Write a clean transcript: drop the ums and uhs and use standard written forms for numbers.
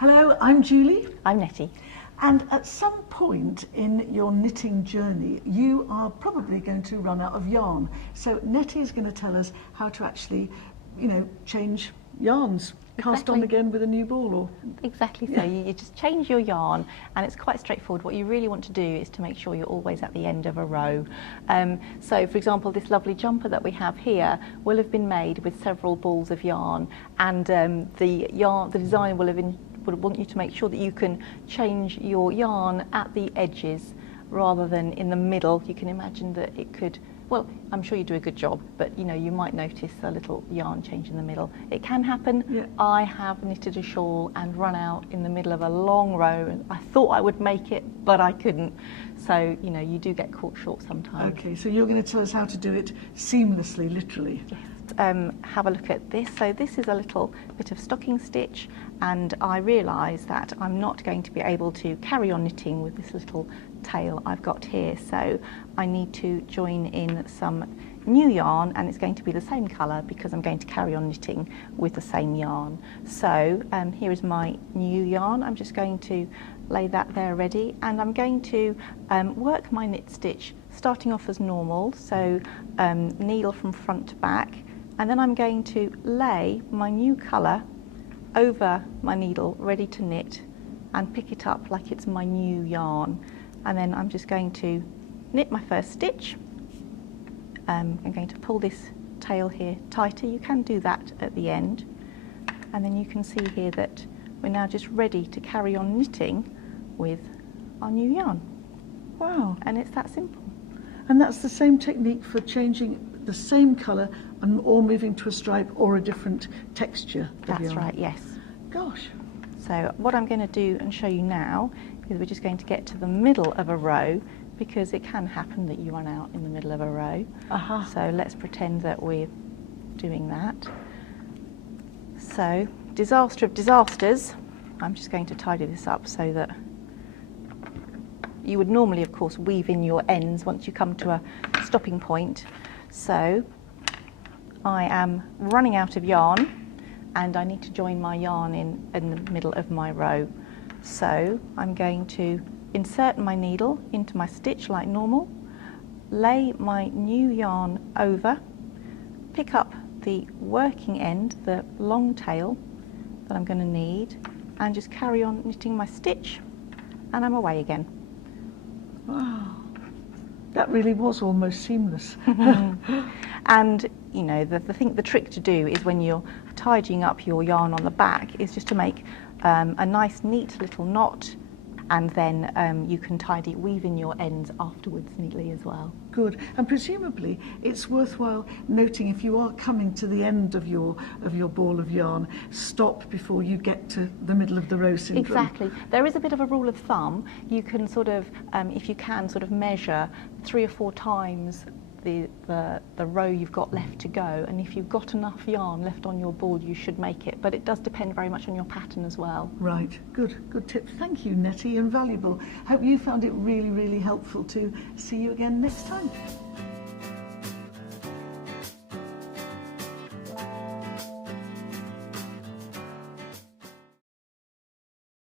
Hello, I'm Julie. I'm Nettie. And at some point in your knitting journey, you are probably going to run out of yarn. So Nettie is going to tell us how to actually, change yarns. Cast on again with a new ball, or Exactly so. You just change your yarn, and it's quite straightforward. What you really want to do is to make sure you're always at the end of a row. So, for example, this lovely jumper that we have here will have been made with several balls of yarn, and the designer will want you to make sure that you can change your yarn at the edges rather than in the middle. You can imagine that it could. Well, I'm sure you do a good job, but you might notice a little yarn change in the middle. It can happen. Yeah. I have knitted a shawl and run out in the middle of a long row, and I thought I would make it, but I couldn't. So, you do get caught short sometimes. Okay, so you're going to tell us how to do it seamlessly, literally. Yes. Have a look at this. So this is a little bit of stocking stitch, and I realise that I'm not going to be able to carry on knitting with this little tail I've got here, so I need to join in some new yarn, and it's going to be the same colour because I'm going to carry on knitting with the same yarn. So here is my new yarn. I'm just going to lay that there ready, and I'm going to work my knit stitch starting off as normal, so needle from front to back, and then I'm going to lay my new colour over my needle ready to knit and pick it up like it's my new yarn. And then I'm just going to knit my first stitch. I'm going to pull this tail here tighter. You can do that at the end. And then you can see here that we're now just ready to carry on knitting with our new yarn. Wow. And it's that simple. And that's the same technique for changing the same colour or moving to a stripe or a different texture of That's yarn. right, yes. Gosh. So what I'm going to do and show you now is we're just going to get to the middle of a row, because it can happen that you run out in the middle of a row. So let's pretend that we're doing that. So, disaster of disasters, I'm just going to tidy this up so that you would normally, of course, weave in your ends once you come to a stopping point. So I am running out of yarn, and I need to join my yarn in the middle of my row. So I'm going to insert my needle into my stitch like normal, lay my new yarn over, pick up the working end, the long tail that I'm going to need, and just carry on knitting my stitch, and I'm away again. Wow. That really was almost seamless. And the trick to do is when you're tidying up your yarn on the back is just to make a nice neat little knot, and then you can weave in your ends afterwards neatly as well. Good. And presumably it's worthwhile noting, if you are coming to the end of your ball of yarn, stop before you get to the middle of the row syndrome. Exactly. There is a bit of a rule of thumb. You can if you can measure 3 or 4 times the row you've got left to go, and if you've got enough yarn left on your ball, you should make it, but it does depend very much on your pattern as well. Right, good tip. Thank you, Nettie, invaluable. Hope you found it really, really helpful. To see you again next time.